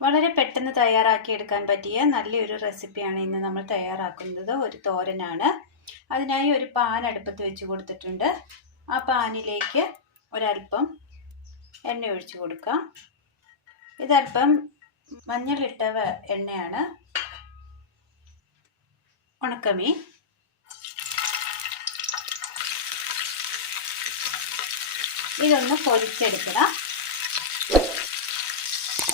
വളരെ പെട്ടെന്ന് തയ്യാറാക്കിയെടുക്കാൻ പറ്റിയ നല്ലൊരു റെസിപ്പിയാണ് ഇന്ന് നമ്മൾ തയ്യാറാക്കുന്നത്. ഒരു തോരനാണ്. അതിനായി ഒരു പാൻ അടുപ്പത്ത് വെച്ച് കൊടുത്തിട്ടുണ്ട്. ആ പാനിലേക്ക് ഒരല്പം എണ്ണ ഒഴിച്ചു കൊടുക്കാം. ഇതല്പം മഞ്ഞളിട്ട എണ്ണയാണ്. ഉണക്കമീൻ, ഇതൊന്ന് പൊരിച്ചെടുക്കണം.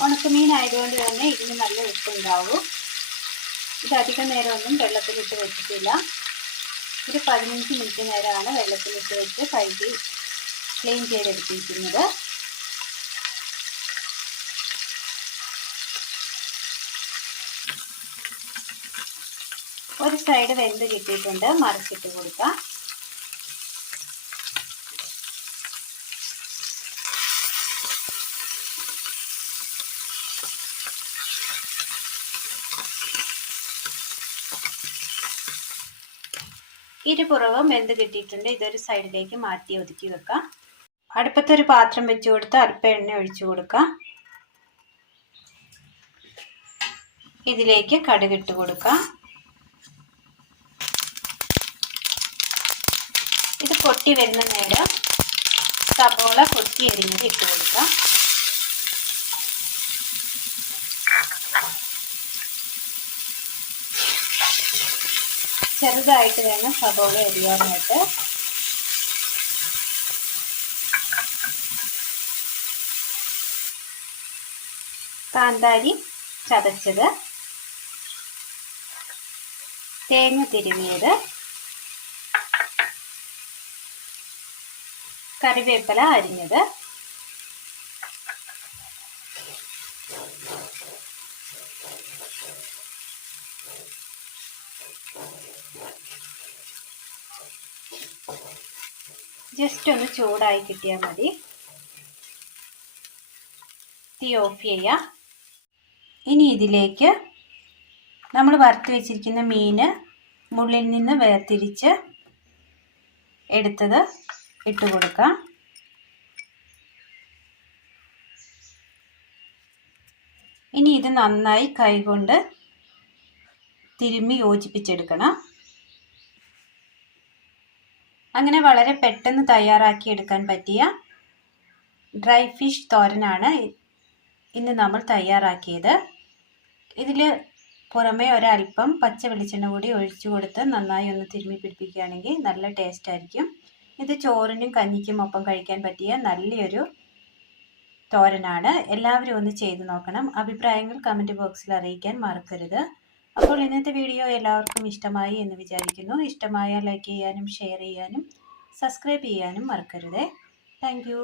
ഉണക്കമീൻ ആയതുകൊണ്ട് തന്നെ ഇതിന് നല്ല ഉപ്പുണ്ടാവും. ഇത് അധികം നേരമൊന്നും വെള്ളത്തിലിട്ട് വെച്ചിട്ടില്ല. ഒരു 15 മിനിറ്റ് നേരമാണ് വെള്ളത്തിലിട്ട് വെച്ച് കഴുകി ക്ലീൻ ചെയ്തെടുത്തിരിക്കുന്നത്. ഒരു സൈഡ് വെന്ത് കിട്ടിയിട്ടുണ്ട്. മറിച്ചിട്ട് കൊടുക്കാം. ഇരുപുറവും വെന്ത് കിട്ടിയിട്ടുണ്ട്. ഇതൊരു സൈഡിലേക്ക് മാറ്റി ഒതുക്കി വെക്കാം. അടുപ്പത്തൊരു പാത്രം വെച്ച് കൊടുത്ത് അല്പം എണ്ണ ഒഴിച്ചു കൊടുക്കാം. ഇതിലേക്ക് കടുകിട്ട് കൊടുക്കാം. ഇത് പൊട്ടി വരുന്ന നേരം സവോള കൊത്തി അരിഞ്ഞത് ഇട്ട് കൊടുക്കാം. ചെറുതായിട്ട് വേണം സവോള അരിയാനായിട്ട്. കാന്താരി ചതച്ചത്, തേങ്ങ തിരുമിയത്, കറിവേപ്പില അരിഞ്ഞത്, ജസ്റ്റ് ഒന്ന് ചൂടായി കിട്ടിയാൽ മതി. തീ ഓഫ് ചെയ്യാം. ഇനി ഇതിലേക്ക് നമ്മൾ വറുത്ത് വെച്ചിരിക്കുന്ന മീന് മുള്ളിൽ നിന്ന് വേർതിരിച്ച് എടുത്തത് ഇട്ട് കൊടുക്കാം. ഇനി ഇത് നന്നായി കൈകൊണ്ട് തിരുമ്മി യോജിപ്പിച്ചെടുക്കണം. അങ്ങനെ വളരെ പെട്ടെന്ന് തയ്യാറാക്കി എടുക്കാൻ പറ്റിയ ഡ്രൈ ഫിഷ് തോരനാണ് ഇന്ന് നമ്മൾ തയ്യാറാക്കിയത്. ഇതിൽ പുറമേ ഒരല്പം പച്ച വെളിച്ചെണ്ണ കൂടി ഒഴിച്ചു കൊടുത്ത് നന്നായി ഒന്ന് തിരുമ്മി പിടിപ്പിക്കുകയാണെങ്കിൽ നല്ല ടേസ്റ്റ് ആയിരിക്കും. ഇത് ചോറിനും കഞ്ഞിക്കും ഒപ്പം കഴിക്കാൻ പറ്റിയ നല്ലൊരു തോരനാണ്. എല്ലാവരും ഒന്ന് ചെയ്തു നോക്കണം. അഭിപ്രായങ്ങൾ കമൻറ്റ് ബോക്സിൽ അറിയിക്കാൻ മറക്കരുത്. അപ്പോൾ ഇന്നത്തെ വീഡിയോ എല്ലാവർക്കും ഇഷ്ടമായി എന്ന് വിചാരിക്കുന്നു. ഇഷ്ടമായാൽ ലൈക്ക് ചെയ്യാനും ഷെയർ ചെയ്യാനും സബ്സ്ക്രൈബ് ചെയ്യാനും മറക്കരുത്. Thank you.